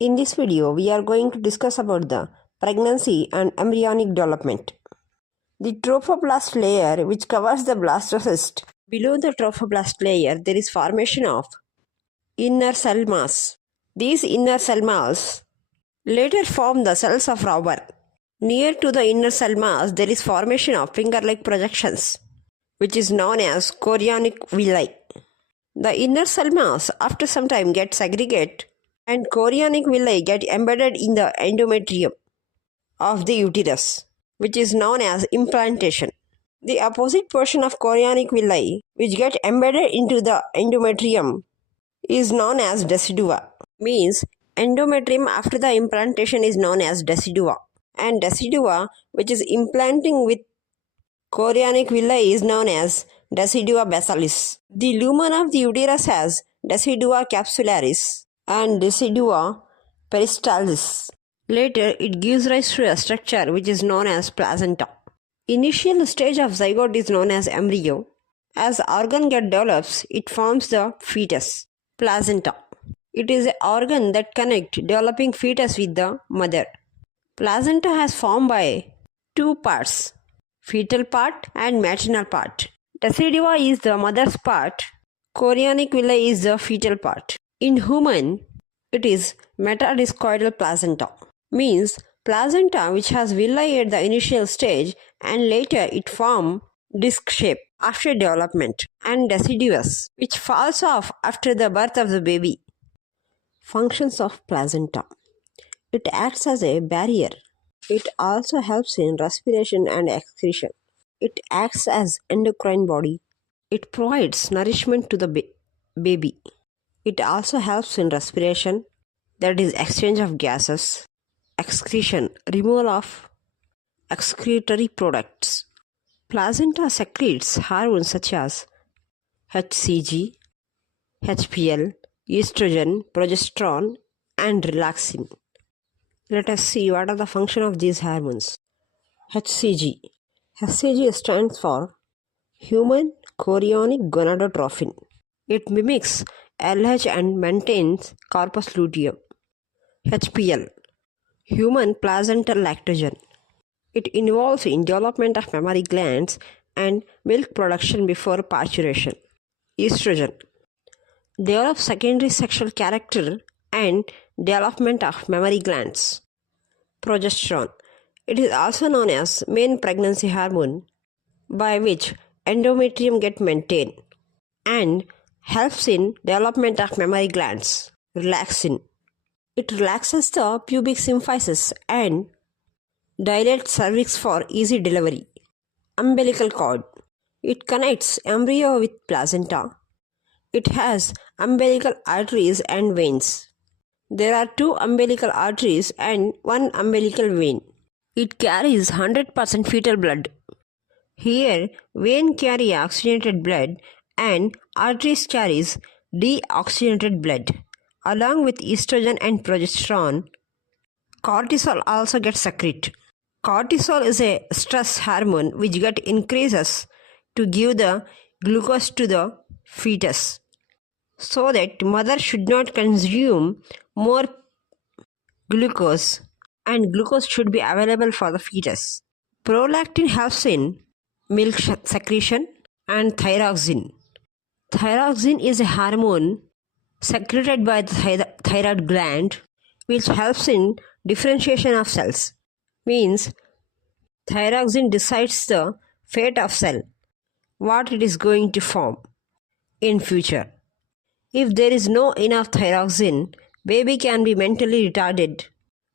In this video, we are going to discuss about the pregnancy and embryonic development. The trophoblast layer, which covers the blastocyst. Below the trophoblast layer, there is formation of inner cell mass. These inner cell mass later form the cells of robber. Near to the inner cell mass, there is formation of finger-like projections, which is known as chorionic villi. The inner cell mass after some time gets segregated and chorionic villi get embedded in the endometrium of the uterus, which is known as implantation. The opposite portion of chorionic villi, which get embedded into the endometrium, is known as decidua. Means endometrium after the implantation is known as decidua, and decidua, which is implanting with chorionic villi, is known as decidua basalis. The lumen of the uterus has decidua capsularis and decidua peristalsis. Later, it gives rise to a structure which is known as placenta. Initial stage of zygote is known as embryo. As organ develops, it forms the fetus. Placenta. It is an organ that connects developing fetus with the mother. Placenta has formed by two parts, fetal part and maternal part. Decidua is the mother's part. Chorionic villi is the fetal part. In human, it is metadiscoidal placenta. Means placenta which has villi at the initial stage and later it forms disc shape after development, and deciduous which falls off after the birth of the baby. Functions of placenta. It acts as a barrier. It also helps in respiration and excretion. It acts as endocrine body. It provides nourishment to the baby. It also helps in respiration, that is exchange of gases, excretion, removal of excretory products. Placenta secretes hormones such as HCG, HPL, estrogen, progesterone, and relaxin. Let us see what are the functions of these hormones. HCG. HCG stands for human chorionic gonadotrophin. It mimics LH and maintains corpus luteum. HPL. Human placental lactogen. It involves in development of mammary glands and milk production before parturition. Estrogen. Develops secondary sexual character and development of mammary glands. Progesterone. It is also known as main pregnancy hormone, by which endometrium gets maintained and helps in development of mammary glands. Relaxin. It relaxes the pubic symphysis and dilates cervix for easy delivery. Umbilical cord. It connects embryo with placenta. It has umbilical arteries and veins. There are 2 umbilical arteries and 1 umbilical vein. It carries 100% fetal blood. Here, vein carry oxygenated blood and arteries carries deoxygenated blood. Along with estrogen and progesterone, cortisol also gets secreted. Cortisol is a stress hormone which gets increases to give the glucose to the fetus, so that mother should not consume more glucose and glucose should be available for the fetus. Prolactin helps in milk secretion and thyroxine. Thyroxine is a hormone secreted by the thyroid gland which helps in differentiation of cells. Means thyroxine decides the fate of cell, what it is going to form in future. If there is no enough thyroxine, baby can be mentally retarded.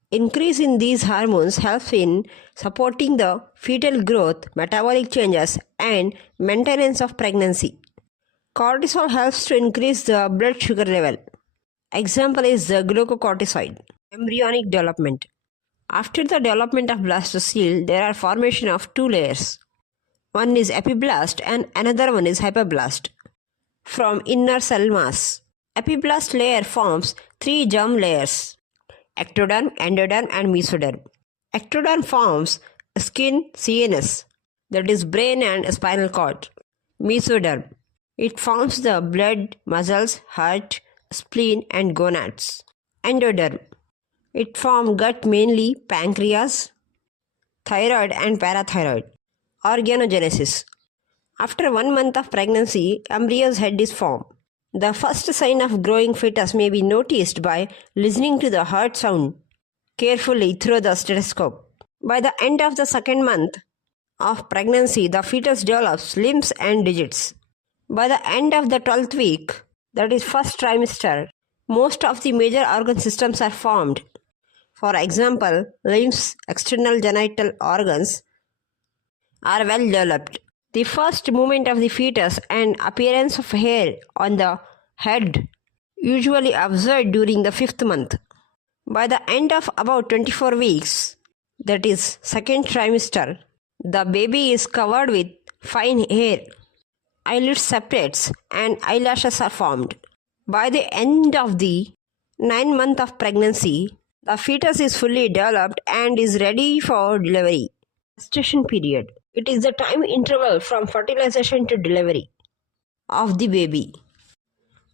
Increase in these hormones helps in supporting the fetal growth, metabolic changes, and maintenance of pregnancy. Cortisol helps to increase the blood sugar level. Example is the glucocorticoid. Embryonic development. After the development of blastocyst, there are formation of 2 layers. One is epiblast and another one is hypoblast. From inner cell mass, epiblast layer forms 3 germ layers: ectoderm, endoderm, and mesoderm. Ectoderm forms skin, CNS, that is brain and spinal cord. Mesoderm. It forms the blood, muscles, heart, spleen, and gonads. Endoderm. It forms gut mainly pancreas, thyroid and parathyroid. Organogenesis. After 1 month of pregnancy, embryo's head is formed. The first sign of growing fetus may be noticed by listening to the heart sound carefully through the stethoscope. By the end of the 2nd month of pregnancy, the fetus develops limbs and digits. By the end of the 12th week, that is first trimester, most of the major organ systems are formed. For example, limbs, external genital organs are well developed. The first movement of the fetus and appearance of hair on the head usually observed during the 5th month. By the end of about 24 weeks, that is 2nd trimester, the baby is covered with fine hair. Eyelids separates and eyelashes are formed. By the end of the 9th month of pregnancy, the fetus is fully developed and is ready for delivery. Gestation period. It is the time interval from fertilization to delivery of the baby.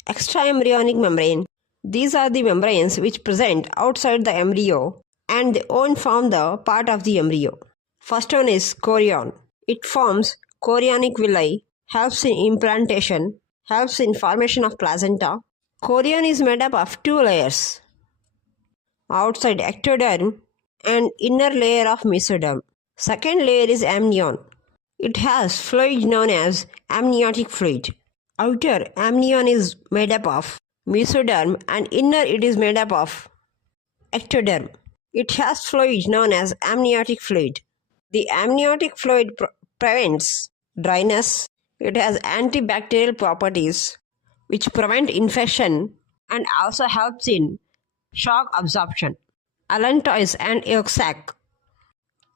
Extraembryonic membrane. These are the membranes which present outside the embryo and they won't form the part of the embryo. First one is chorion. It forms chorionic villi, helps in implantation, helps in formation of placenta. Chorion is made up of 2 layers. Outside ectoderm and inner layer of mesoderm. Second layer is amnion. It has fluid known as amniotic fluid. Outer amnion is made up of mesoderm and inner it is made up of ectoderm. It has fluid known as amniotic fluid. The amniotic fluid prevents dryness. It has antibacterial properties which prevent infection and also helps in shock absorption. Allantois and yolk sac.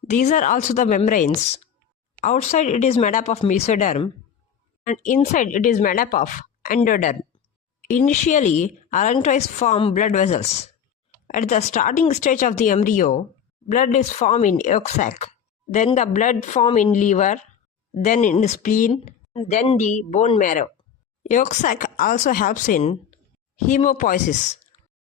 These are also the membranes. Outside it is made up of mesoderm and inside it is made up of endoderm. Initially, allantois form blood vessels. At the starting stage of the embryo, blood is formed in yolk sac. Then the blood form in liver, then in the spleen, then the bone marrow. Yolk sac also helps in hemopoiesis.